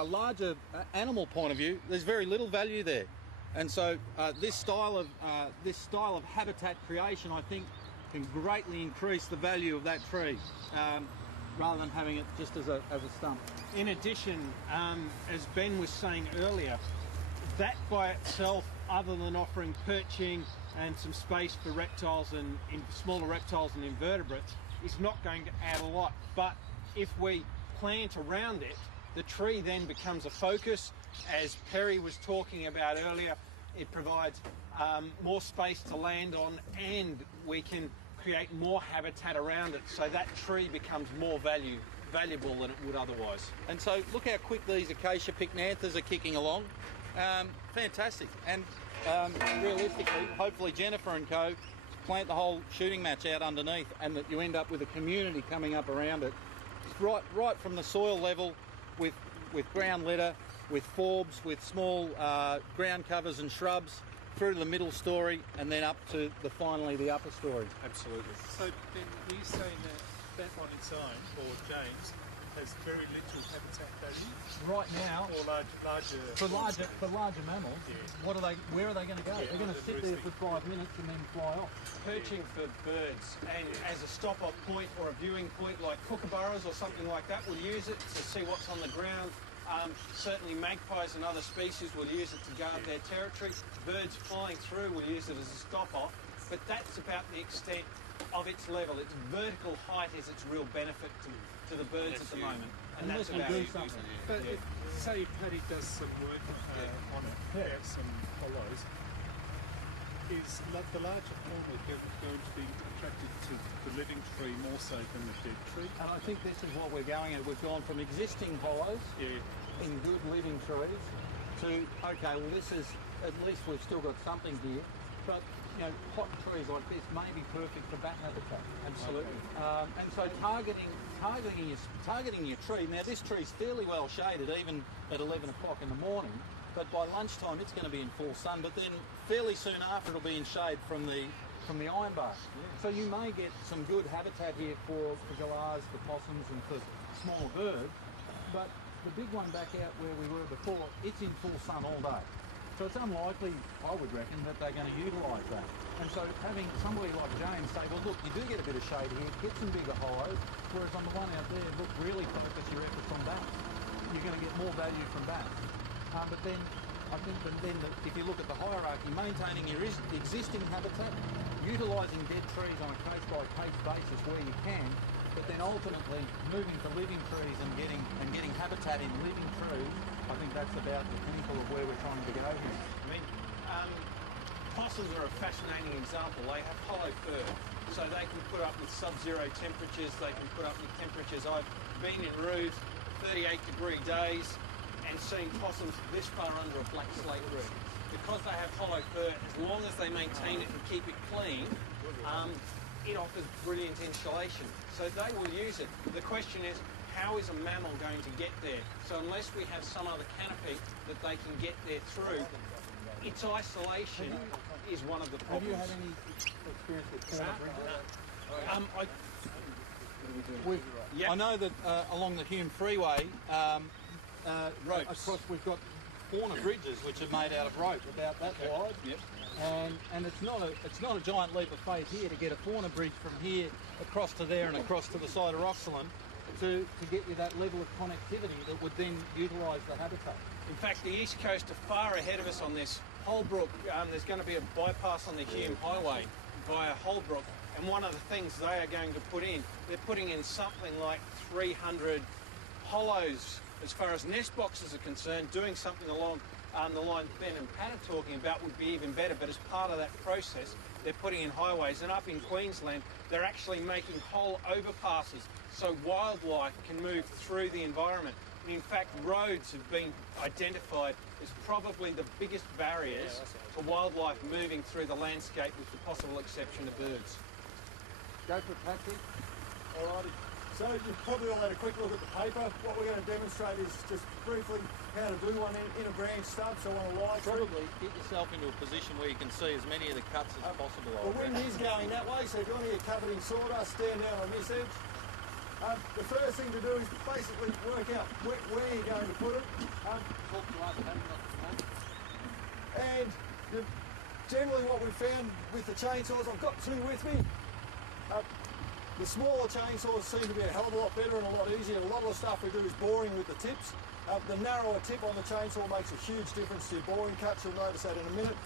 a larger animal point of view, there's very little value there. And so this style of habitat creation, I think, can greatly increase the value of that tree, rather than having it just as a stump. In addition, as Ben was saying earlier, that by itself, other than offering perching and some space for reptiles and smaller reptiles and invertebrates, is not going to add a lot. But if we plant around it, the tree then becomes a focus. As Perry was talking about earlier, it provides more space to land on, and we can create more habitat around it, so that tree becomes more valuable than it would otherwise. And so look how quick these acacia pycnanthus are kicking along. Fantastic. And realistically, hopefully Jennifer and co plant the whole shooting match out underneath, and that you end up with a community coming up around it, right from the soil level, with ground litter, with forbs, with small ground covers and shrubs, through to the middle story, and then up to finally the upper story. Absolutely. So Ben, were you saying that one inside, or James, has very little habitat value? Right now, or for larger mammals, yeah. Where are they going to go? They're going to sit there for 5 minutes and then fly off. Perching for birds, and as a stop-off point or a viewing point like kookaburras or something like that, will use it to see what's on the ground. Certainly magpies and other species will use it to guard their territory. Birds flying through will use it as a stop-off, but that's about the extent of its level. Its vertical height is its real benefit to the birds at the moment, and that's about it. But say Paddy does some work on it, some hollows, is the larger fauna going to be attracted to the living tree more so than the dead tree? And I think this is what we're going at. We've gone from existing hollows in good living trees to, okay, well this is, at least we've still got something here, but hot trees like this may be perfect for bat habitat. Absolutely. And so targeting your tree. Now this tree's fairly well shaded, even at 11 o'clock in the morning. But by lunchtime, it's going to be in full sun. But then, fairly soon after, it'll be in shade from the ironbark. Yeah. So you may get some good habitat here for galahs, for possums, and for smaller birds. But the big one back out where we were before, it's in full sun all day. So it's unlikely, I would reckon, that they're going to utilise that. And so having somebody like James say, well, look, you do get a bit of shade here, get some bigger hollows, whereas on the one out there, look, really focus your efforts on bats. You're going to get more value from bats. But then, I think if you look at the hierarchy, maintaining your existing habitat, utilising dead trees on a case-by-case basis where you can, but then ultimately moving to living trees and getting habitat in living trees, I think that's about the pinnacle of where we're trying to go here. I mean, possums are a fascinating example. They have hollow fur, so they can put up with sub-zero temperatures, they can put up with temperatures. I've been in roofs, 38-degree days, and seeing possums this far under a black slate roof. Because they have hollow fur, as long as they maintain it and keep it clean, it offers brilliant insulation. So they will use it. The question is, how is a mammal going to get there? So unless we have some other canopy that they can get there through, its isolation is one of the problems. Have you had any experience with fauna? I know that along the Hume Freeway, across we've got fauna bridges which are made out of rope about that wide. Yep. And it's not a giant leap of faith here to get a fauna bridge from here across to there and across to the side of Roxelin to get you that level of connectivity that would then utilise the habitat. In fact, the East Coast are far ahead of us on this. Holbrook, there's going to be a bypass on the Hume Highway via Holbrook, and one of the things they are going to put in, they're putting in something like 300 hollows as far as nest boxes are concerned. Doing something along the line Ben and Pat are talking about would be even better, but as part of that process, they're putting in highways, and up in Queensland, they're actually making whole overpasses so wildlife can move through the environment. And in fact, roads have been identified as probably the biggest barriers to wildlife moving through the landscape, with the possible exception of birds. Go for it, Patrick. Alrighty. So you've probably all had a quick look at the paper. What we're going to demonstrate is just briefly how to do one in a branch stub, so on a light. Probably get yourself into a position where you can see as many of the cuts as possible. The wind is going that way, so if you want to get covered in sawdust, stand down on this edge. The first thing to do is basically work out where you're going to put it. And generally what we've found with the chainsaws, I've got two with me. The smaller chainsaws seem to be a hell of a lot better and a lot easier. A lot of the stuff we do is boring with the tips. The narrower tip on the chainsaw makes a huge difference to your boring cuts. You'll notice that in a minute.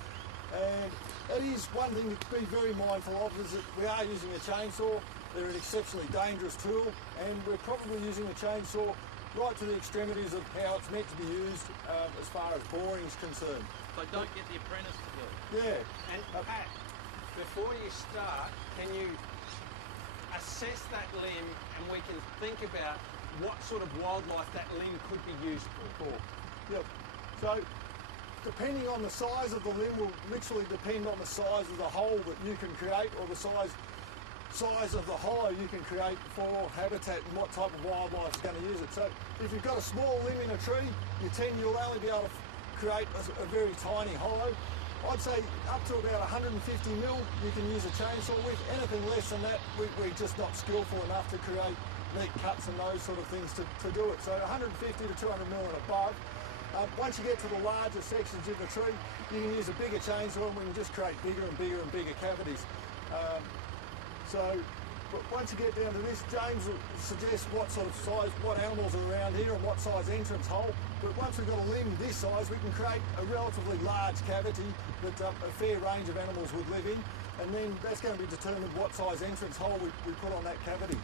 And that is one thing to be very mindful of, is that we are using a chainsaw. They're an exceptionally dangerous tool, and we're probably using a chainsaw right to the extremities of how it's meant to be used as far as boring is concerned. So don't get the apprentice to do it. Yeah. And Pat, before you start, can you assess that limb and we can think about what sort of wildlife that limb could be used for? Yep. So, depending on the size of the limb will literally depend on the size of the hole that you can create, or the size of the hollow you can create for habitat and what type of wildlife is going to use it. So, if you've got a small limb in a tree, you'll only be able to create a very tiny hollow. I'd say up to about 150 mil you can use a chainsaw with. Anything less than that, we're just not skillful enough to create neat cuts and those sort of things to do it. So 150 to 200 mil and above. Once you get to the larger sections of the tree, you can use a bigger chainsaw and we can just create bigger and bigger and bigger cavities. But once you get down to this, James will suggest what sort of size, what animals are around here and what size entrance hole. But once we've got a limb this size, we can create a relatively large cavity that a fair range of animals would live in. And then that's going to be determined what size entrance hole we put on that cavity.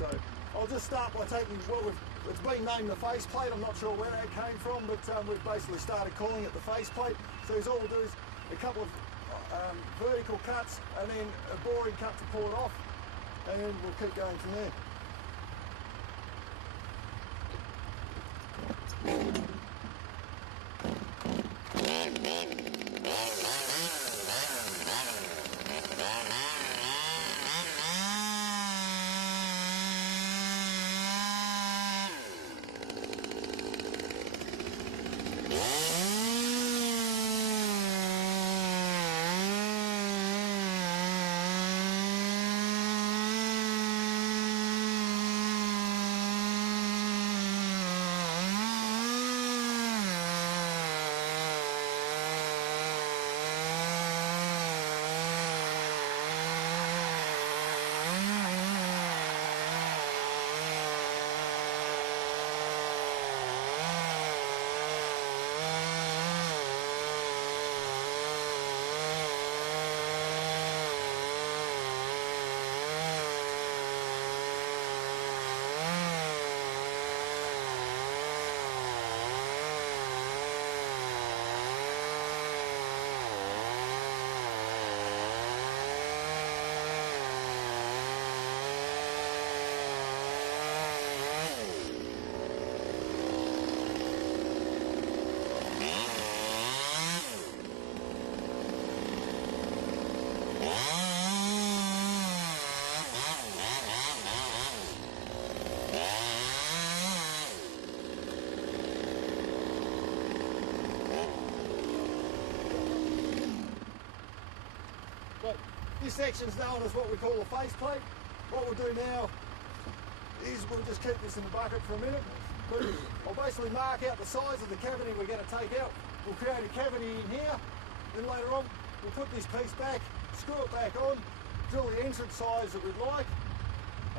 So I'll just start by taking, it's been named the faceplate. I'm not sure where that came from, but we've basically started calling it the faceplate. So all we'll do is a couple of vertical cuts and then a boring cut to pull it off. And we'll keep going from there. This section's known as what we call a faceplate. What we'll do now is we'll just keep this in the bucket for a minute. I'll basically mark out the size of the cavity we're going to take out. We'll create a cavity in here. Then later on, we'll put this piece back, screw it back on, drill the entrance size that we'd like,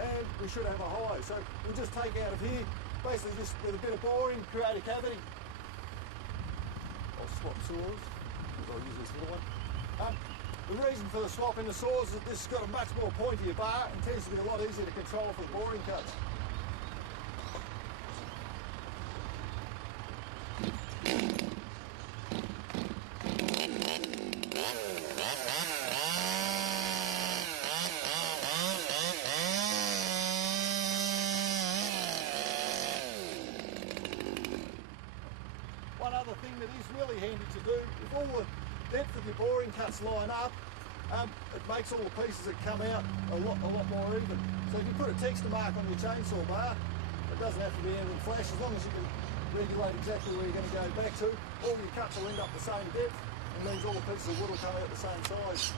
and we should have a hollow. So we'll just take out of here, basically just with a bit of boring, create a cavity. I'll swap saws, because I'll use this little one. The reason for the swap in the saws is that this has got a much more pointier bar and tends to be a lot easier to control for the boring cuts. One other thing that is really handy to do, if all the depth of your boring cuts line up, it makes all the pieces that come out a lot more even. So if you put a texture mark on your chainsaw bar, it doesn't have to be anything flash, as long as you can regulate exactly where you're going to go back to. All your cuts will end up the same depth, and means all the pieces of wood will come out the same size.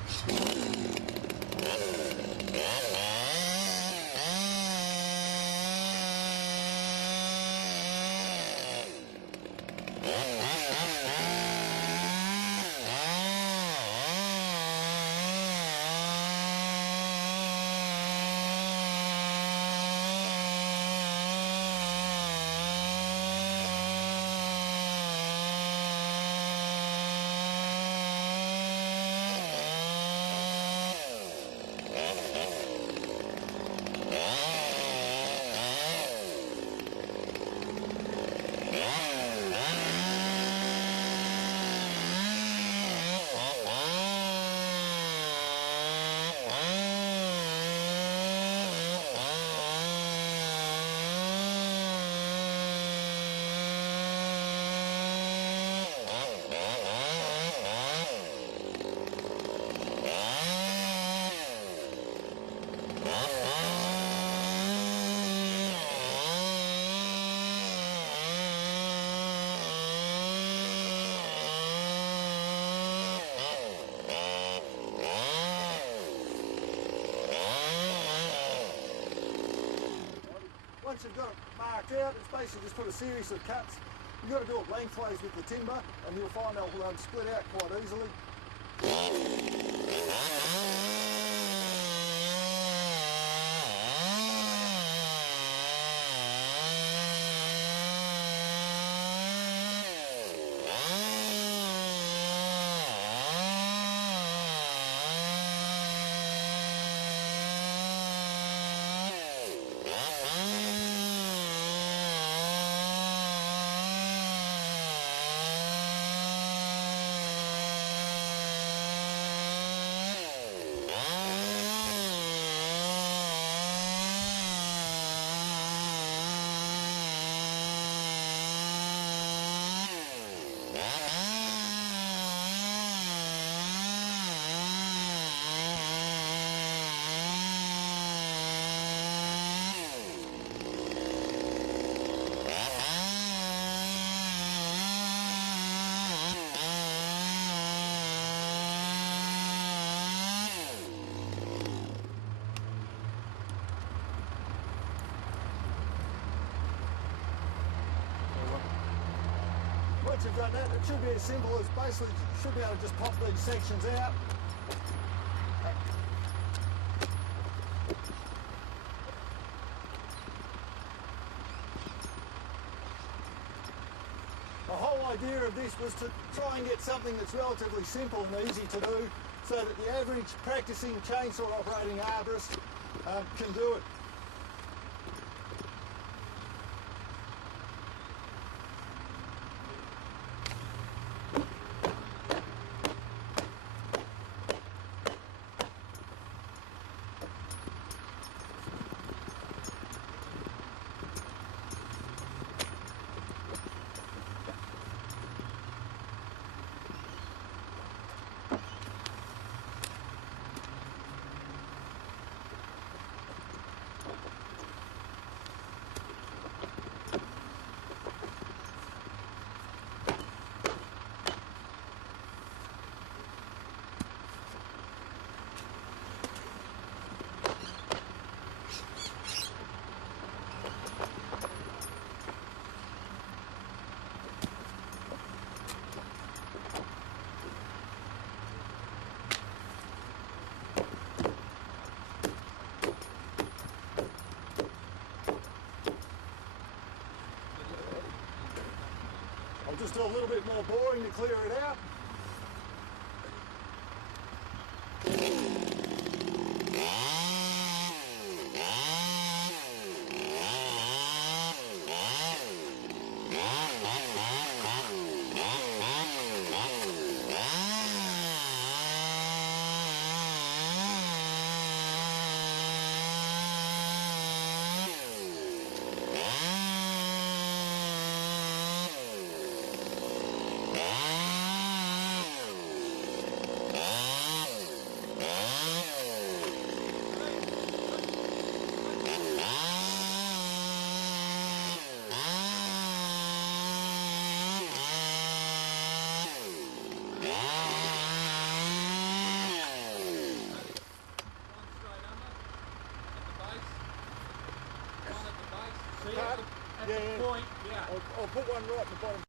once you've got it marked out, it's basically just put a series of cuts. You've got to do it lengthways with the timber, and you'll find they'll split out quite easily. Once you've done that, it should be as simple as basically you should be able to just pop these sections out. The whole idea of this was to try and get something that's relatively simple and easy to do so that the average practicing chainsaw operating arborist can do it. Just do a little bit more boring to clear it out. At the point, yeah. I'll put one right in the bottom.